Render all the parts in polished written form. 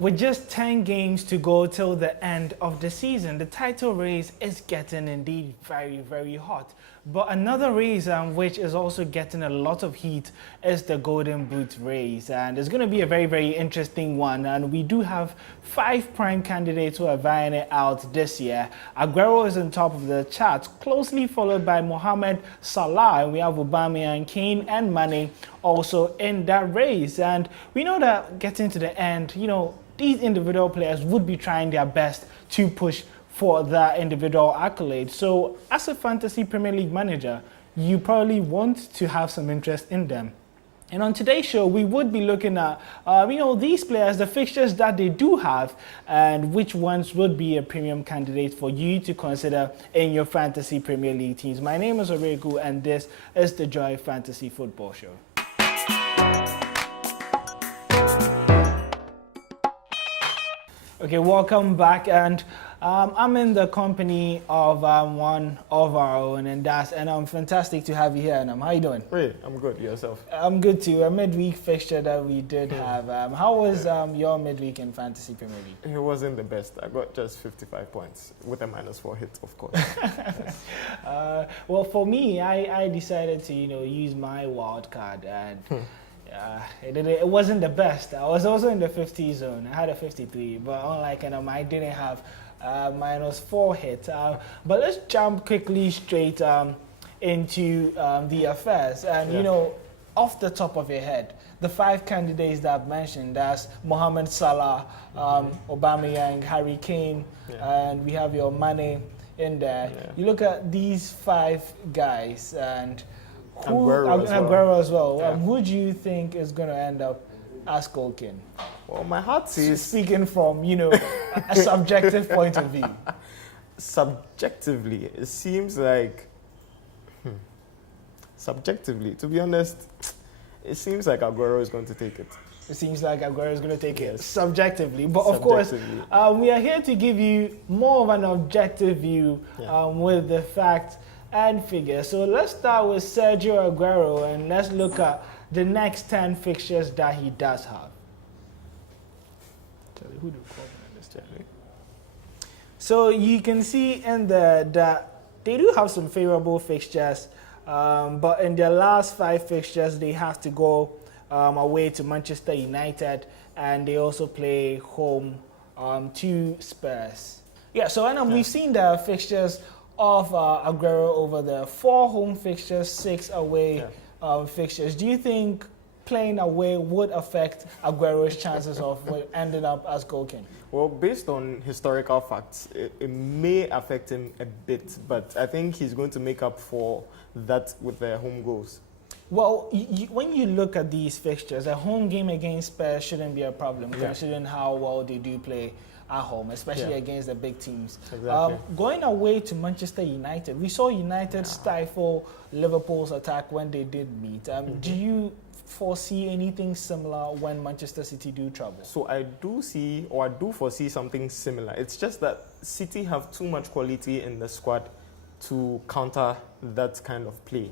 With just 10 games to go till the end of the season, the title race is getting indeed very, very hot. But another race which is also getting a lot of heat is the Golden Boot race. And it's going to be a very, very interesting one. And we do have 5 prime candidates who are vying it out this year. Aguero is on top of the chart, closely followed by Mohamed Salah. And we have Aubameyang, Kane and Mane also in that race. And we know that getting to the end, these individual players would be trying their best to push for that individual accolade. So as a fantasy Premier League manager, you probably want to have some interest in them. And on today's show, we would be looking at, these players, the fixtures that they do have, and which ones would be a premium candidate for you to consider in your fantasy Premier League teams. My name is Owuraku, and this is the Joy Fantasy Football Show. Okay, welcome back, and I'm in the company of one of our own, and I'm fantastic to have you here. And how you doing? Hey, I'm good. Yourself? I'm good too. A midweek fixture that we did have. How was your midweek in Fantasy Premier League? It wasn't the best. I got just 55 points with a -4 hit, of course. Yes. Well, for me, I decided to use my wild card, and it wasn't the best. I was also in the 50 zone. I had a 53, but unlike I didn't have -4 hit. But let's jump quickly straight into the affairs. And off the top of your head, the 5 candidates that I've mentioned, that's Mohamed Salah, Aubameyang, Harry Kane, and we have your Mane in there. Yeah. You look at these 5 guys and Aguero as well. Yeah. Who do you think is going to end up as goal king? Well, my heart says... Speaking from, a subjective point of view. Subjectively, it seems like... Subjectively, to be honest, it seems like Aguero is going to take it. It seems like Aguero is going to take it subjectively. But of course, we are here to give you more of an objective view with the facts and figures. So let's start with Sergio Aguero, and let's look at the next 10 fixtures that he does have. Tell you who do call me on this channel. So you can see in there that they do have some favorable fixtures, but in their last 5 fixtures, they have to go away to Manchester United, and they also play home to Spurs. Yeah, so we've seen the fixtures of Aguero over the 4 home fixtures, 6 away fixtures. Do you think playing away would affect Aguero's chances of ending up as goal king? Well, based on historical facts, it may affect him a bit, but I think he's going to make up for that with their home goals. Well, when you look at these fixtures, a home game against Spurs shouldn't be a problem, considering how well they do play at home, especially against the big teams. Exactly. Going away to Manchester United, we saw United stifle Liverpool's attack when they did meet. Do you foresee anything similar when Manchester City do trouble? So I do foresee something similar. It's just that City have too much quality in the squad to counter that kind of play.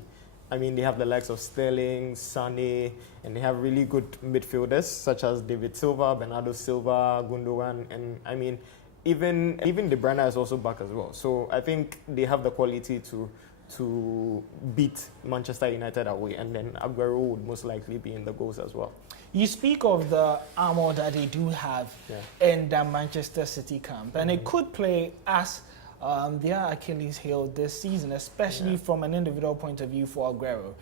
I mean, they have the likes of Sterling, Sané, and they have really good midfielders such as David Silva, Bernardo Silva, Gundogan, and I mean, even De Bruyne is also back as well. So I think they have the quality to beat Manchester United away, and then Aguero would most likely be in the goals as well. You speak of the armour that they do have in the Manchester City camp, and it could play as their Achilles heel this season, especially from an individual point of view for Aguero.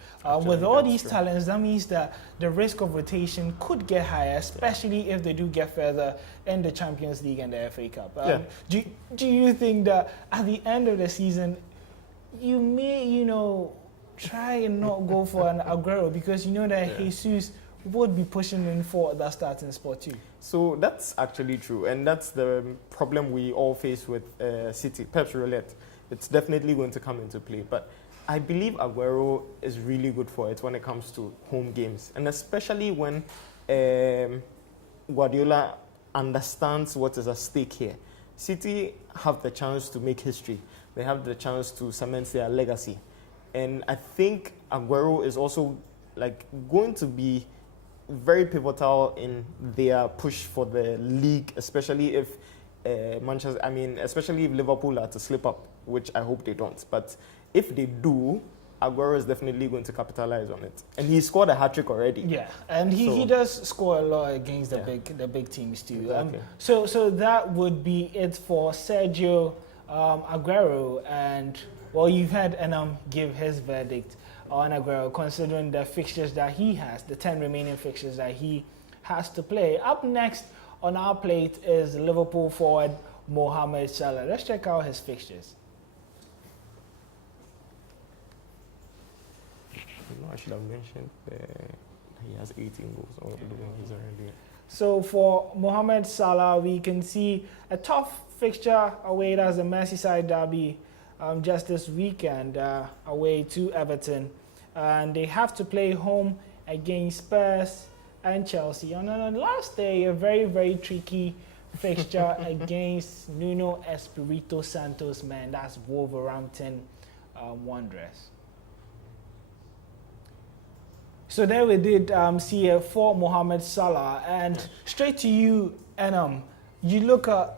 With all these talents, that means that the risk of rotation could get higher, especially if they do get further in the Champions League and the FA Cup. Do you think that at the end of the season, you may, try and not go for an Aguero because you know that Jesus would be pushing in for that starting spot too? So that's actually true, and that's the problem we all face with City. Pep's roulette, it's definitely going to come into play, but I believe Aguero is really good for it when it comes to home games, and especially when Guardiola understands what is at stake here. City have the chance to make history. They have the chance to cement their legacy, and I think Aguero is also going to be very pivotal in their push for the league, especially if especially if Liverpool are to slip up, which I hope they don't. But if they do, Aguero is definitely going to capitalize on it. And he scored a hat-trick already. Yeah, and he does score a lot against the big teams too. Exactly. So that would be it for Sergio Aguero. And, well, you've had Enam give his verdict on Aguero, considering the fixtures that he has, the 10 remaining fixtures that he has to play. Up next on our plate is Liverpool forward Mohamed Salah. Let's check out his fixtures. I should have mentioned he has 18 goals. Oh, he's already. So for Mohamed Salah, we can see a tough fixture away. That's the Merseyside derby just this weekend, away to Everton. And they have to play home against Spurs and Chelsea. And on the last day, a very, very tricky fixture against Nuno Espirito Santos, man. That's Wolverhampton Wanderers. So there we did see a for Mohamed Salah. And straight to you, Enam. You look at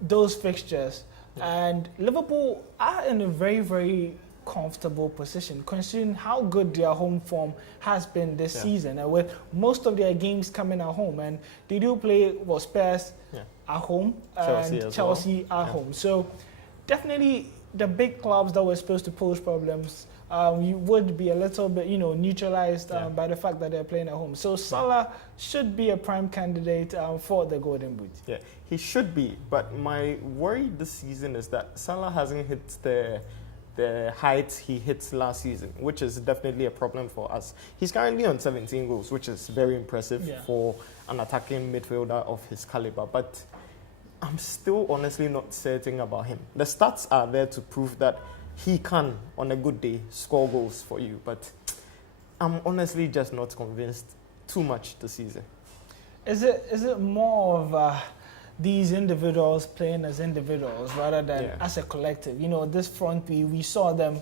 those fixtures, and Liverpool are in a very, very comfortable position, considering how good their home form has been this season, and with most of their games coming at home. And they do play Spurs at home and Chelsea at home. So definitely the big clubs that were supposed to pose problems, you would be a little bit, neutralized by the fact that they're playing at home. So Salah should be a prime candidate for the Golden Boot. Yeah, he should be. But my worry this season is that Salah hasn't hit the heights he hit last season, which is definitely a problem for us. He's currently on 17 goals, which is very impressive for an attacking midfielder of his caliber. But I'm still honestly not certain about him. The stats are there to prove that he can, on a good day, score goals for you. But I'm honestly just not convinced too much this season. Is it more of these individuals playing as individuals rather than as a collective? This front three, we saw them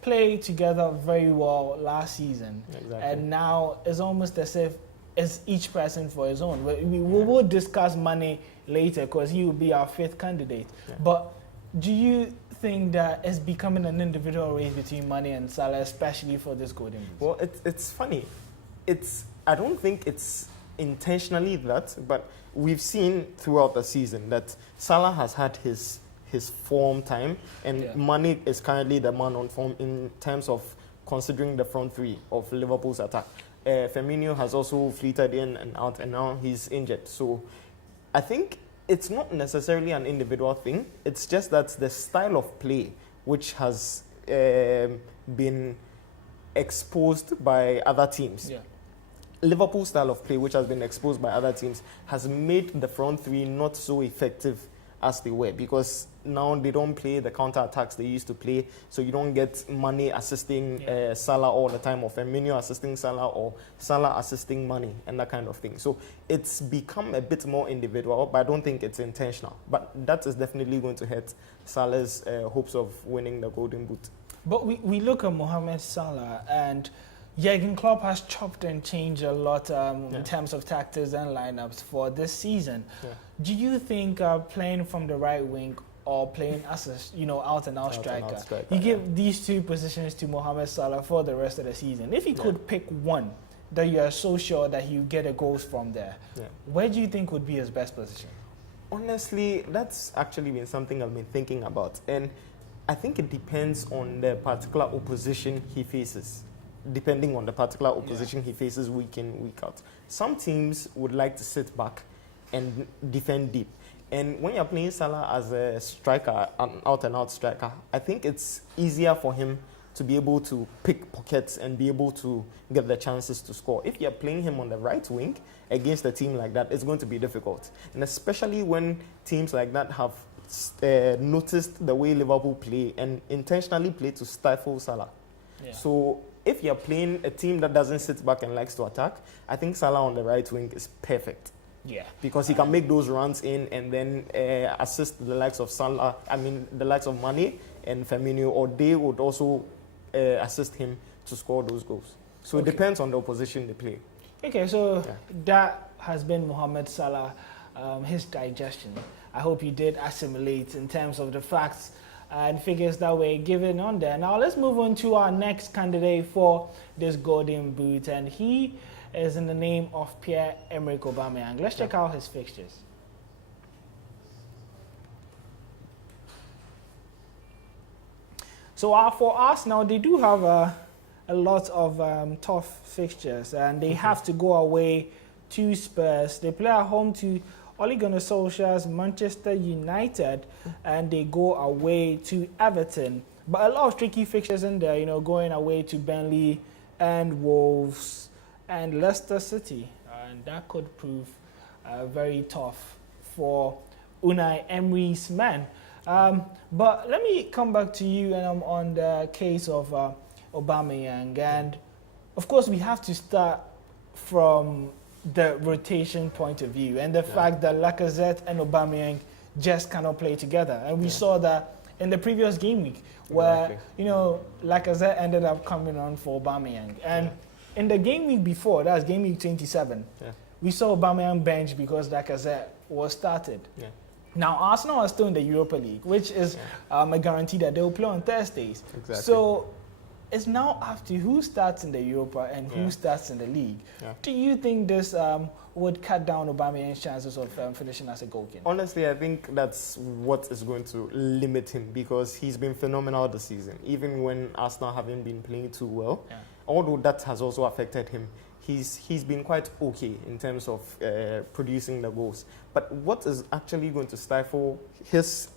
play together very well last season. Exactly. And now it's almost as if it's each person for his own. We will discuss Mane later because he will be our fifth candidate. Yeah. But do you think that it's becoming an individual race between Mane and Salah, especially for this Golden Boot? Well, it's funny. I don't think it's intentionally that, but we've seen throughout the season that Salah has had his form time, and Mane is currently the man on form in terms of considering the front three of Liverpool's attack. Firmino has also fleeted in and out, and now he's injured. So I think it's not necessarily an individual thing. It's just that the style of play, which has been exposed by other teams. Yeah. Liverpool's style of play, which has been exposed by other teams, has made the front three not so effective as they were, because now they don't play the counter-attacks they used to play, so you don't get Mane assisting Salah all the time, or Firmino assisting Salah, or Salah assisting Mane, and that kind of thing. So it's become a bit more individual, but I don't think it's intentional. But that is definitely going to hurt Salah's hopes of winning the Golden Boot. But we look at Mohamed Salah, and Jurgen Klopp has chopped and changed a lot in terms of tactics and lineups for this season. Yeah. Do you think playing from the right wing or playing as a out-and-out striker, you give these two positions to Mohamed Salah for the rest of the season? If he could pick one that you are so sure that he'll get a goals from there, where do you think would be his best position? Honestly, that's actually been something I've been thinking about, and I think it depends on the particular opposition he faces. Depending on the particular opposition he faces week in, week out. Some teams would like to sit back and defend deep. And when you're playing Salah as a striker, an out-and-out striker, I think it's easier for him to be able to pick pockets and be able to get the chances to score. If you're playing him on the right wing against a team like that, it's going to be difficult. And especially when teams like that have noticed the way Liverpool play and intentionally play to stifle Salah. Yeah. So if you're playing a team that doesn't sit back and likes to attack, I think Salah on the right wing is perfect. Yeah. Because he can make those runs in and then assist the likes of Salah, the likes of Mane and Firmino, or they would also assist him to score those goals. So it depends on the opposition they play. Okay, so that has been Mohamed Salah, his digestion. I hope you did assimilate in terms of the facts and figures that were given on there. Now let's move on to our next candidate for this Golden Boot, and he is in the name of Pierre-Emerick Aubameyang. Let's check out his fixtures. So for Arsenal, they do have a lot of tough fixtures, and they have to go away to Spurs. They play at home to Ole Gunnar Solskjaer's Manchester United, and they go away to Everton. But a lot of tricky fixtures in there, going away to Burnley and Wolves and Leicester City. And that could prove very tough for Unai Emery's men. But let me come back to you and on the case of Aubameyang. And of course, we have to start from the rotation point of view and the fact that Lacazette and Aubameyang just cannot play together. And we saw that in the previous game week where, Lacazette ended up coming on for Aubameyang. And in the game week before, that's game week 27, we saw Aubameyang bench because Lacazette was started. Now, Arsenal are still in the Europa League, which is a guarantee that they'll play on Thursdays. Exactly. So it's now up to who starts in the Europa and who starts in the league. Do you think this would cut down Aubameyang's chances of finishing as a goalkeeper? Honestly, I think that's what is going to limit him because he's been phenomenal this season, even when Arsenal haven't been playing too well. Although that has also affected him. He's been quite okay in terms of producing the goals. But what is actually going to stifle his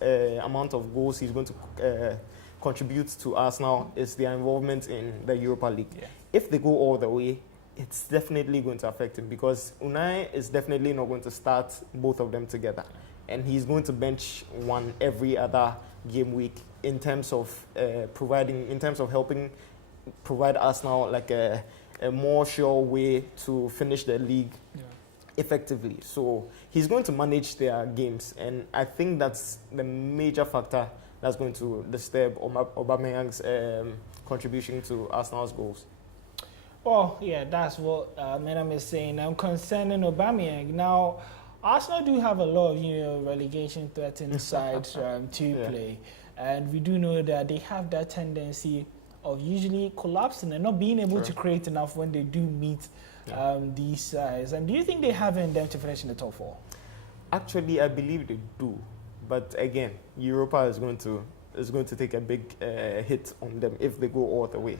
amount of goals he's going to contribute to Arsenal is their involvement in the Europa League. If they go all the way, it's definitely going to affect him because Unai is definitely not going to start both of them together. And he's going to bench one every other game week in terms of helping provide Arsenal like a more sure way to finish the league effectively. So he's going to manage their games, and I think that's the major factor that's going to disturb Aubameyang's contribution to Arsenal's goals. Well, that's what Menam is saying. Concerning Aubameyang, now Arsenal do have a lot of relegation threatened sides to play, and we do know that they have that tendency of usually collapsing and not being able to create enough when they do meet these sides. And do you think they have it in them to finish in the top four? Actually, I believe they do. But again, Europa is going to take a big hit on them if they go all the way.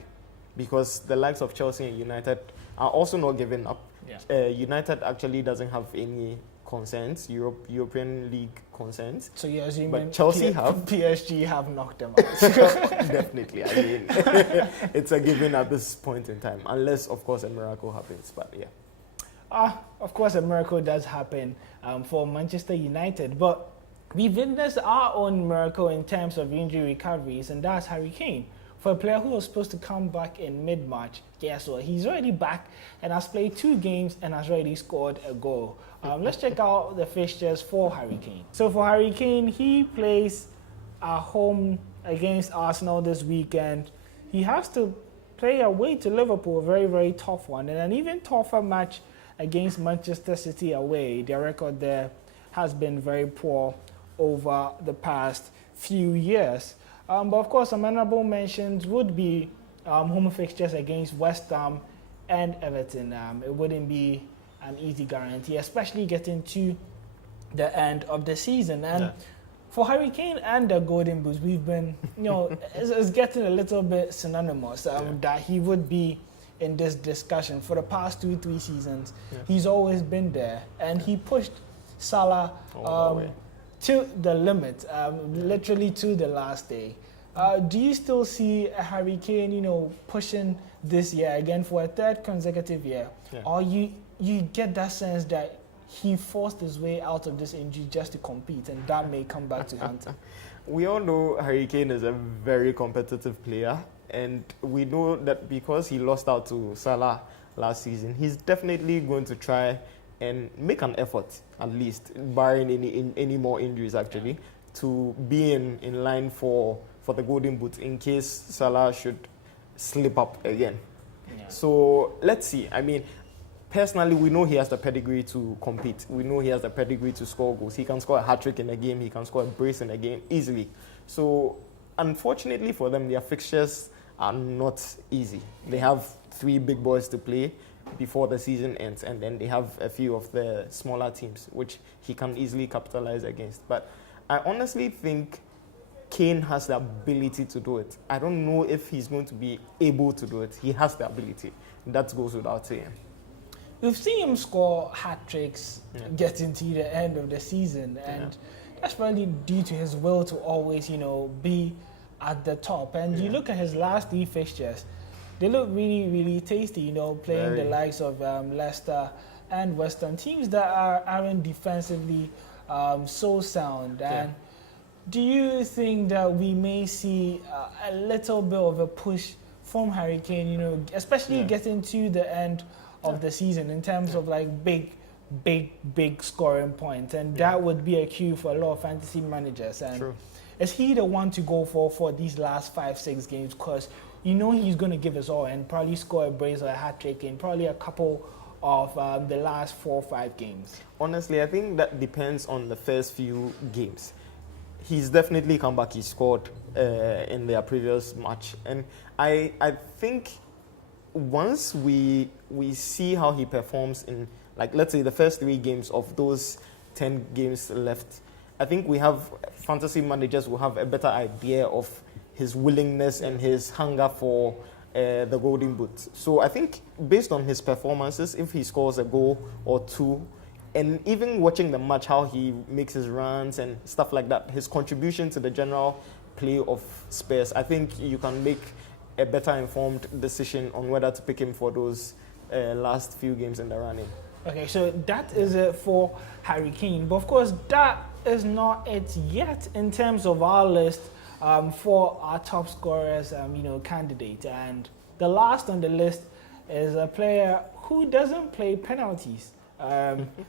Because the likes of Chelsea and United are also not giving up. United actually doesn't have any concerns, European League concerns. So you're assuming but Chelsea have? PSG have knocked them out. Definitely. I mean, it's a given at this point in time. Unless, of course, a miracle happens. But of course, a miracle does happen for Manchester United. But we've witnessed our own miracle in terms of injury recoveries, and that's Harry Kane. For a player who was supposed to come back in mid-March, guess what? He's already back and has played 2 games and has already scored a goal. Let's check out the fixtures for Harry Kane. So for Harry Kane, he plays at home against Arsenal this weekend. He has to play away to Liverpool, a very, very tough one, and an even tougher match against Manchester City away. Their record there has been very poor over the past few years. But of course, some honorable mentions would be home fixtures against West Ham and Everton. It wouldn't be an easy guarantee, especially getting to the end of the season. And for Harry Kane and the Golden Boots, we've been, it's getting a little bit synonymous that he would be in this discussion. For the past 2-3 seasons, he's always been there, and he pushed Salah to the limit, literally to the last day. Do you still see Harry Kane, pushing this year again for a 3rd consecutive year? Or you get that sense that he forced his way out of this injury just to compete, and that may come back to haunt him? We all know Harry Kane is a very competitive player, and we know that because he lost out to Salah last season, he's definitely going to try and make an effort, at least, barring any more injuries, actually, to be in line for the Golden Boot in case Salah should slip up again. So let's see. I mean, personally, we know he has the pedigree to compete. We know he has the pedigree to score goals. He can score a hat-trick in a game. He can score a brace in a game easily. So, unfortunately for them, their fixtures are not easy. They have 3 big boys to play before the season ends, and then they have a few of the smaller teams, which he can easily capitalize against. But I honestly think Kane has the ability to do it. I don't know if he's going to be able to do it. He has the ability. That goes without saying. We've seen him score hat-tricks getting to the end of the season, and that's probably due to his will to always, be at the top. And you look at his last 3 fixtures, they look really, really tasty, playing the likes of Leicester and West Ham, teams that aren't defensively so sound. And do you think that we may see a little bit of a push from Harry Kane, especially getting to the end of the season in terms of like big scoring points? And that would be a cue for a lot of fantasy managers. And is he the one to go for these last 5-6 games? Because he's going to give us all and probably score a brace or a hat-trick in probably a couple of the last 4 or 5 games. Honestly, I think that depends on the first few games. He's definitely come back. He scored in their previous match. And I think once we see how he performs in, like, let's say the first 3 games of those 10 games left, I think we have fantasy managers will have a better idea of his willingness and his hunger for the golden boot. So I think based on his performances, if he scores a goal or 2, and even watching the match, how he makes his runs and stuff like that, his contribution to the general play of Spurs, I think you can make a better informed decision on whether to pick him for those last few games in the running. Okay, so that is it for Harry Kane. But of course, that is not it yet in terms of our list for our top scorers, candidate. And the last on the list is a player who doesn't play penalties.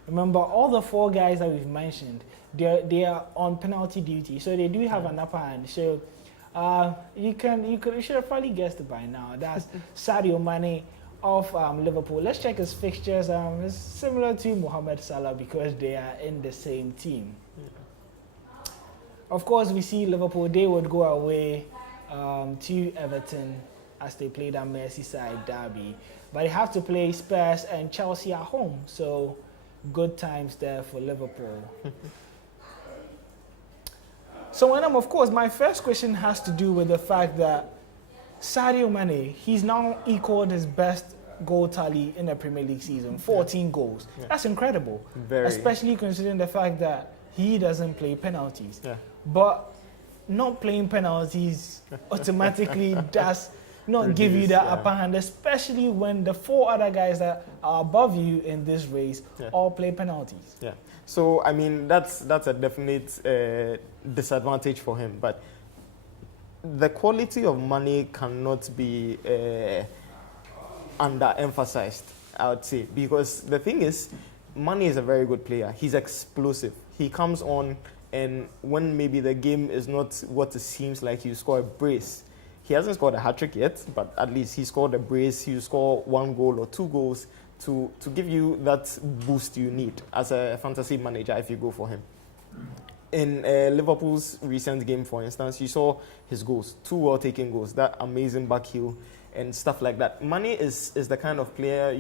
Remember, all the 4 guys that we've mentioned, they are on penalty duty, so they do have an upper hand. So you should have probably guessed it by now. That's Sadio Mane of Liverpool. Let's check his fixtures. It's similar to Mohamed Salah because they are in the same team. Of course, we see Liverpool, they would go away to Everton as they play that Merseyside derby. But they have to play Spurs and Chelsea at home. So good times there for Liverpool. So, of course, my first question has to do with the fact that Sadio Mane, he's now equaled his best goal tally in the Premier League season, 14 goals. That's incredible. Especially considering the fact that he doesn't play penalties. But not playing penalties automatically does not give you the upper hand, especially when the 4 other guys that are above you in this race all play penalties. So, I mean, that's a definite disadvantage for him. But the quality of money cannot be underemphasized, I would say. Because the thing is, Mane is a very good player. He's explosive. He comes on, and when maybe the game is not what it seems like, you score a brace. He hasn't scored a hat-trick yet, but at least he scored a brace. He score 1 goal or 2 goals to give you that boost you need as a fantasy manager if you go for him. In Liverpool's recent game, for instance, you saw his goals, 2 well-taken goals, that amazing back heel and stuff like that. Mane is the kind of player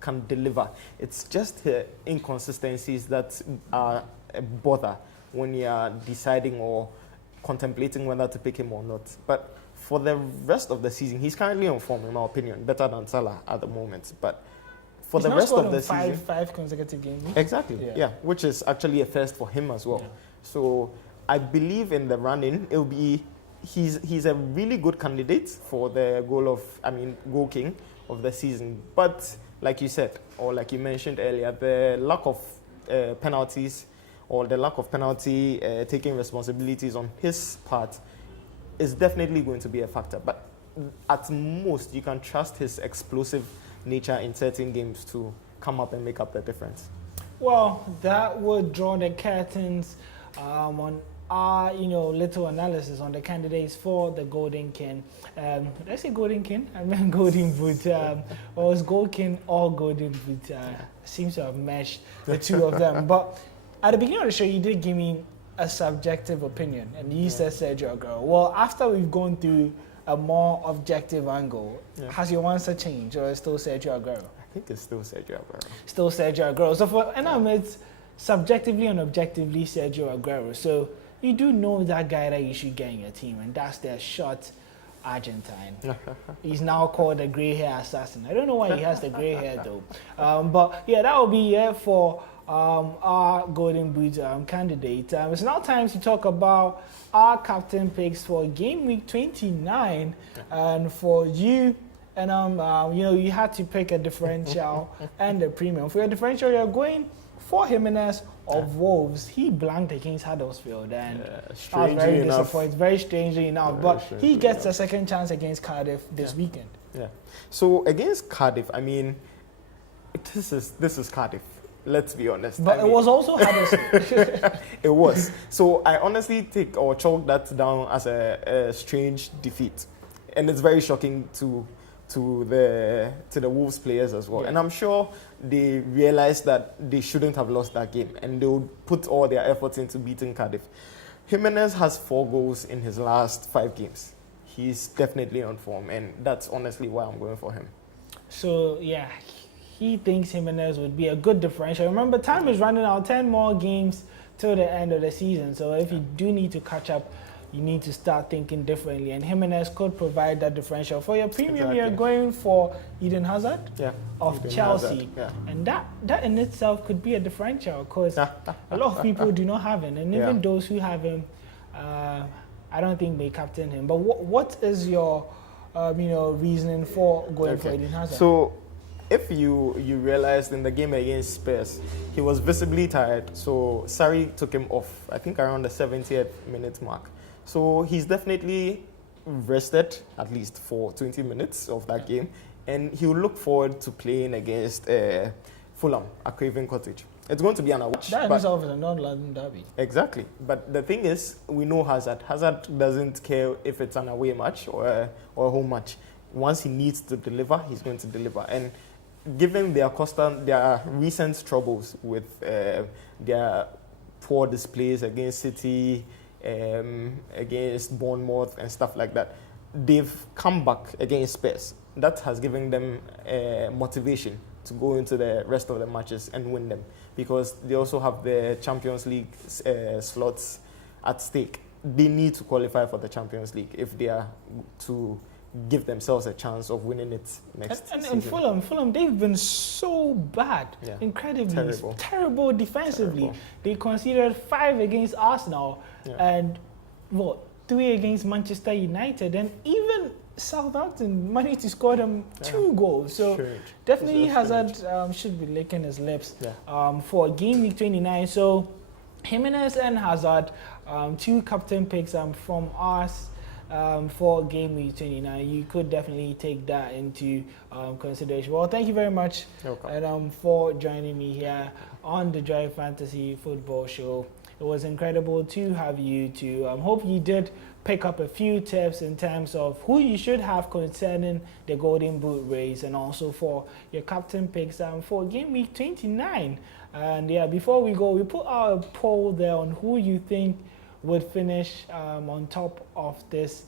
can deliver. It's just the inconsistencies that are a bother when you are deciding or contemplating whether to pick him or not. But for the rest of the season, he's currently on form, in my opinion, better than Salah at the moment. But for the rest of the season, 5 consecutive games. Exactly, which is actually a first for him as well. So I believe in the run-in, it'll be he's a really good candidate for the goal king of the season. But like you said, or like you mentioned earlier, the lack of penalties or the lack of penalty taking responsibilities on his part is definitely going to be a factor. But at most, you can trust his explosive nature in certain games to come up and make up the difference. Well, that would draw the curtains on our little analysis on the candidates for the Golden King. Did I say Golden King? I meant Golden Boot. Or it's Gold King or Golden Boot. Seems to have meshed the two of them. But at the beginning of the show, you did give me a subjective opinion, and you said Sergio Aguero. Well, after we've gone through a more objective angle, has your answer changed, or is still Sergio Aguero? I think it's still Sergio Aguero. Still Sergio Aguero. So for it's subjectively and objectively Sergio Aguero. So you do know that guy that you should get in your team, and that's the short Argentine. He's now called the grey hair assassin. I don't know why he has the grey hair though. But yeah, that will be it for our Golden Boot candidate. It's now time to talk about our captain picks for game week 29, and for you. And you had to pick a differential and a premium. For your differential, you're going for Jimenez of Wolves. He blanked against Huddersfield, and I was very disappointed. Very strangely enough, but he gets a second chance against Cardiff this weekend. Yeah. So against Cardiff, I mean, this is Cardiff. Let's be honest. But it was also Huddersfield. It was. So I honestly chalk that down as a strange defeat, and it's very shocking to the Wolves players as well. And I'm sure they realized that they shouldn't have lost that game, and they would put all their efforts into beating Cardiff. Jimenez has 4 goals in his last 5 games. He's definitely on form, and that's honestly why I'm going for him. So yeah, he thinks Jimenez would be a good differential. Remember, time is running out, 10 more games till the end of the season. So if you do need to catch up, you need to start thinking differently, and Jimenez could provide that differential. For your premium, you're going for Eden Hazard of Eden Chelsea. Hazard, and that in itself could be a differential, because a lot of people do not have him, and even those who have him, I don't think they captain him. But what is your reasoning for going for Eden Hazard? So if you realized in the game against Spurs, he was visibly tired, so Sarri took him off, I think around the 70th minute mark. So he's definitely rested at least for 20 minutes of that game, and he'll look forward to playing against Fulham at Craven Cottage. It's going to be an away. That in itself is a non-London derby. Exactly. But the thing is, we know Hazard. Hazard doesn't care if it's an away match or a home match. Once he needs to deliver, he's going to deliver. And given their recent troubles with their poor displays against City, against Bournemouth and stuff like that, they've come back against Spurs. That has given them motivation to go into the rest of the matches and win them, because they also have the Champions League slots at stake. They need to qualify for the Champions League if they are to give themselves a chance of winning it next season. And Fulham, they've been so bad, incredibly terrible defensively. Terrible. They conceded 5 against Arsenal and 3 against Manchester United, and even Southampton managed to score them 2 goals. So definitely Hazard should be licking his lips for game week 29. So Jimenez and Hazard, 2 captain picks from us. For game week 29, you could definitely take that into consideration. Well, thank you very much for joining me here on the Joy Fantasy Football Show. It was incredible to have you too. Hope you did pick up a few tips in terms of who you should have concerning the Golden Boot race, and also for your captain picks for game week 29. And before we go, we put out a poll there on who you think would finish on top of this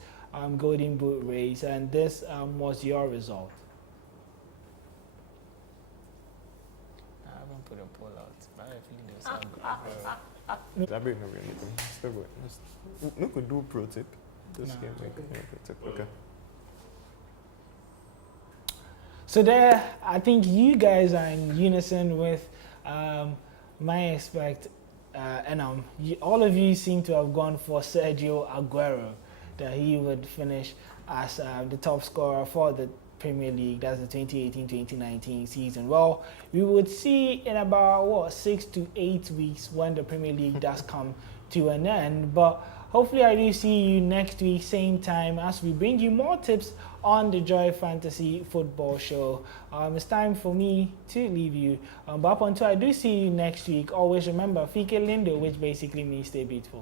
Golden Boot race, and this was your result. I haven't put a poll out, but I think there's Still good. We could do pro tip. This game, okay. So there, I think you guys are in unison with my expect. And all of you seem to have gone for Sergio Aguero, that he would finish as the top scorer for the Premier League. That's the 2018-2019 season. Well, we would see in about 6 to 8 weeks when the Premier League does come to an end. But hopefully I do see you next week, same time, as we bring you more tips on the Joy Fantasy Football Show. It's time for me to leave you. But up until I do see you next week, always remember, Fike Lindo, which basically means stay beautiful.